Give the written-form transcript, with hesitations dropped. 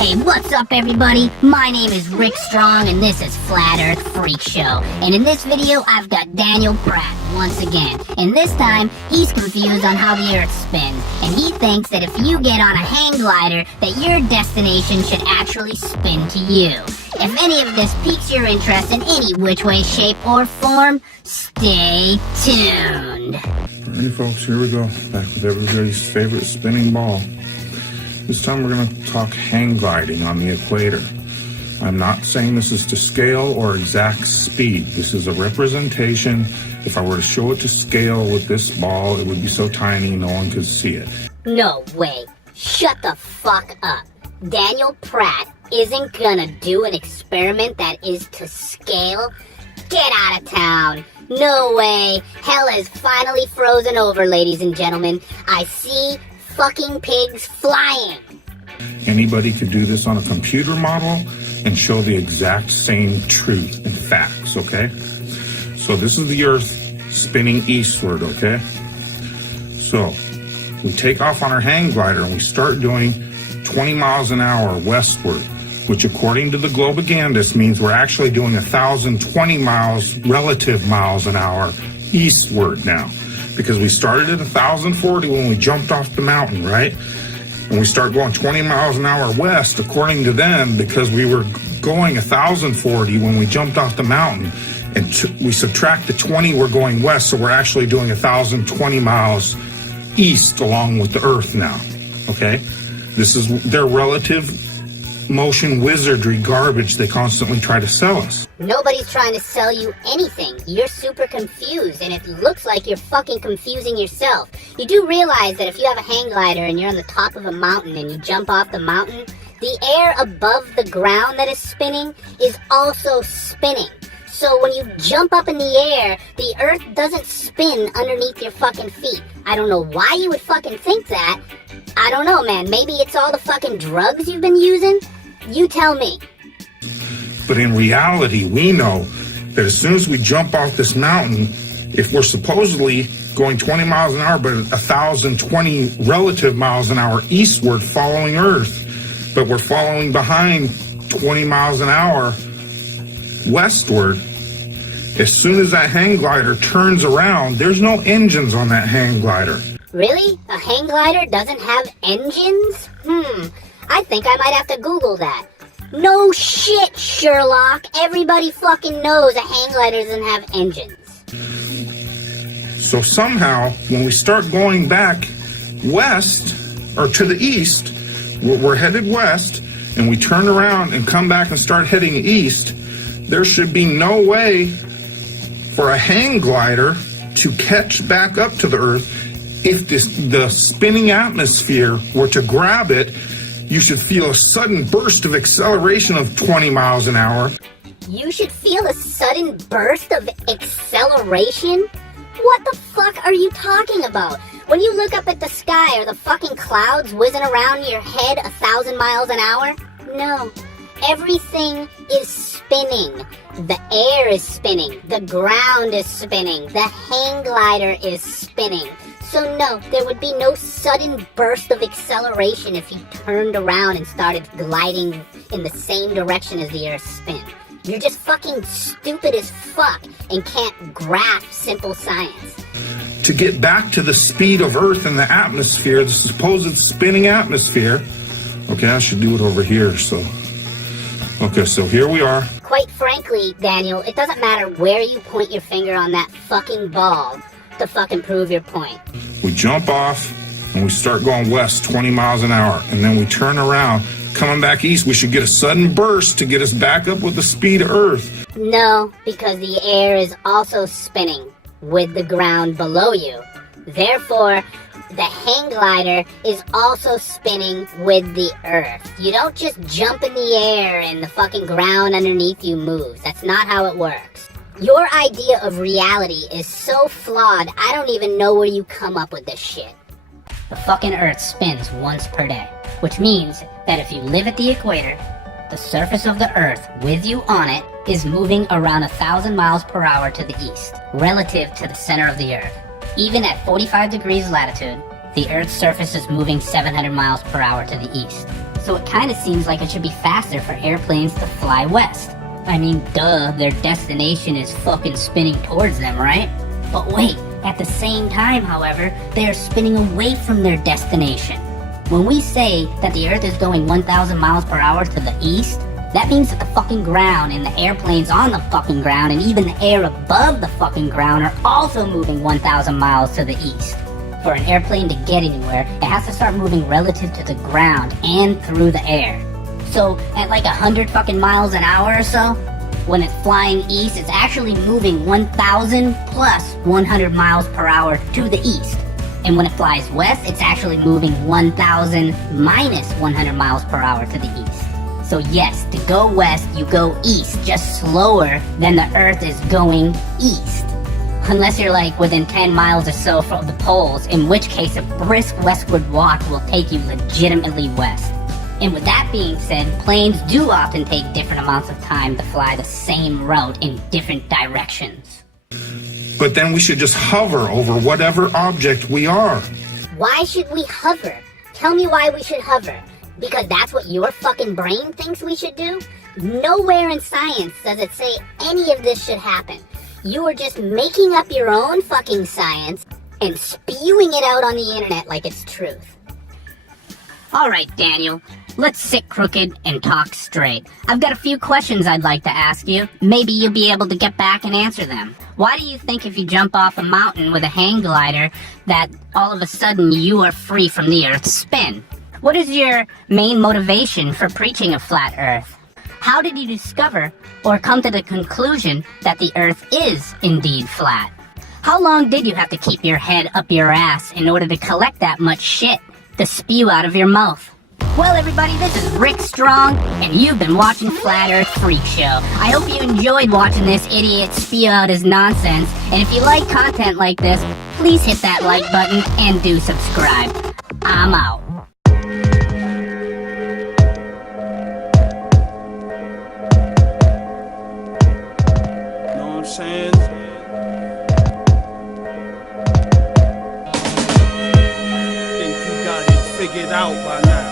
Hey, what's up everybody? My name is Rick Strong and this is Flat Earth Freak Show. And in this video, I've got Daniel Pratt once again. And this time, he's confused on how the Earth spins. And he thinks that if you get on a hang glider, that your destination should actually spin to you. If any of this piques your interest in any which way, shape, or form, stay tuned. Alrighty folks, here we go. Back with everybody's favorite spinning ball. This time we're going to talk hang gliding on the equator. I'm not saying this is to scale or exact speed. This is a representation. If I were to show it to scale with this ball, it would be so tiny no one could see it. No way. Shut the fuck up. Daniel Pratt isn't gonna do an experiment that is to scale? Get out of town. No way. Hell is finally frozen over, ladies and gentlemen. I see fucking pigs flying. Anybody could do this on a computer model and show the exact same truth and facts, okay? So this is the Earth spinning eastward, okay? So we take off on our hang glider and we start doing 20 miles an hour westward, which according to the Globagandist means we're actually doing 1,020 miles, relative miles an hour eastward now. Because we started at 1,040 when we jumped off the mountain, right? And we start going 20 miles an hour west, according to them, because we were going 1,040 when we jumped off the mountain. And we subtract the 20, we're going west, so we're actually doing 1,020 miles east along with the Earth now, okay? This is their relative motion wizardry garbage they constantly try to sell us. Nobody's trying to sell you anything. You're super confused, and it looks like you're fucking confusing yourself. You do realize that if you have a hang glider and you're on the top of a mountain and you jump off the mountain, the air above the ground that is spinning is also spinning. So when you jump up in the air, the Earth doesn't spin underneath your fucking feet. I don't know why you would fucking think that. I don't know, man. Maybe it's all the fucking drugs you've been using? You tell me. But in reality, we know that as soon as we jump off this mountain, if we're supposedly going 20 miles an hour, but 1,020 relative miles an hour eastward following Earth, but we're following behind 20 miles an hour westward, as soon as that hang glider turns around, there's no engines on that hang glider. Really? A hang glider doesn't have engines? I think I might have to Google that. No shit, Sherlock. Everybody fucking knows a hang glider doesn't have engines. So somehow, when we start going back west, or to the east, we're headed west, and we turn around and come back and start heading east, there should be no way for a hang glider to catch back up to the Earth. If the spinning atmosphere were to grab it, you should feel a sudden burst of acceleration of 20 miles an hour. You should feel a sudden burst of acceleration? What the fuck are you talking about? When you look up at the sky, are the fucking clouds whizzing around your head 1,000 miles an hour? No. Everything is spinning. The air is spinning. The ground is spinning. The hang glider is spinning. So no, there would be no sudden burst of acceleration if you turned around and started gliding in the same direction as the Earth spin. You're just fucking stupid as fuck and can't grasp simple science. To get back to the speed of Earth in the atmosphere, the supposed spinning atmosphere, okay, I should do it over here, so here we are. Quite frankly, Daniel, it doesn't matter where you point your finger on that fucking ball to fucking prove your point. We jump off and we start going west 20 miles an hour, and then we turn around coming back east. We should get a sudden burst to get us back up with the speed of Earth. No, because the air is also spinning with the ground below you. Therefore, the hang glider is also spinning with the Earth. You don't just jump in the air and the fucking ground underneath you moves. That's not how it works. Your idea of reality is so flawed, I don't even know where you come up with this shit. The fucking Earth spins once per day, which means that if you live at the equator, the surface of the Earth with you on it is moving around 1,000 miles per hour to the east, relative to the center of the Earth. Even at 45 degrees latitude, the Earth's surface is moving 700 miles per hour to the east. So it kind of seems like it should be faster for airplanes to fly west. I mean, duh, their destination is fucking spinning towards them, right? But wait, at the same time, however, they are spinning away from their destination. When we say that the Earth is going 1,000 miles per hour to the east, that means that the fucking ground and the airplanes on the fucking ground and even the air above the fucking ground are also moving 1,000 miles to the east. For an airplane to get anywhere, it has to start moving relative to the ground and through the air. So at like 100 fucking miles an hour or so, when it's flying east, it's actually moving 1,000 plus 100 miles per hour to the east. And when it flies west, it's actually moving 1,000 minus 100 miles per hour to the east. So yes, to go west, you go east, just slower than the Earth is going east. Unless you're like within 10 miles or so from the poles, in which case a brisk westward walk will take you legitimately west. And with that being said, planes do often take different amounts of time to fly the same route in different directions. But then we should just hover over whatever object we are. Why should we hover? Tell me why we should hover. Because that's what your fucking brain thinks we should do? Nowhere in science does it say any of this should happen. You are just making up your own fucking science and spewing it out on the internet like it's truth. Alright, Daniel. Let's sit crooked and talk straight. I've got a few questions I'd like to ask you. Maybe you'll be able to get back and answer them. Why do you think if you jump off a mountain with a hang glider that all of a sudden you are free from the Earth's spin? What is your main motivation for preaching a flat Earth? How did you discover or come to the conclusion that the Earth is indeed flat? How long did you have to keep your head up your ass in order to collect that much shit to spew out of your mouth? Well, everybody, this is Rick Strong, and you've been watching Flat Earth Freak Show. I hope you enjoyed watching this idiot spew out his nonsense, and if you like content like this, please hit that like button and do subscribe. I'm out. Know what I'm saying? Think you got it figured out by now.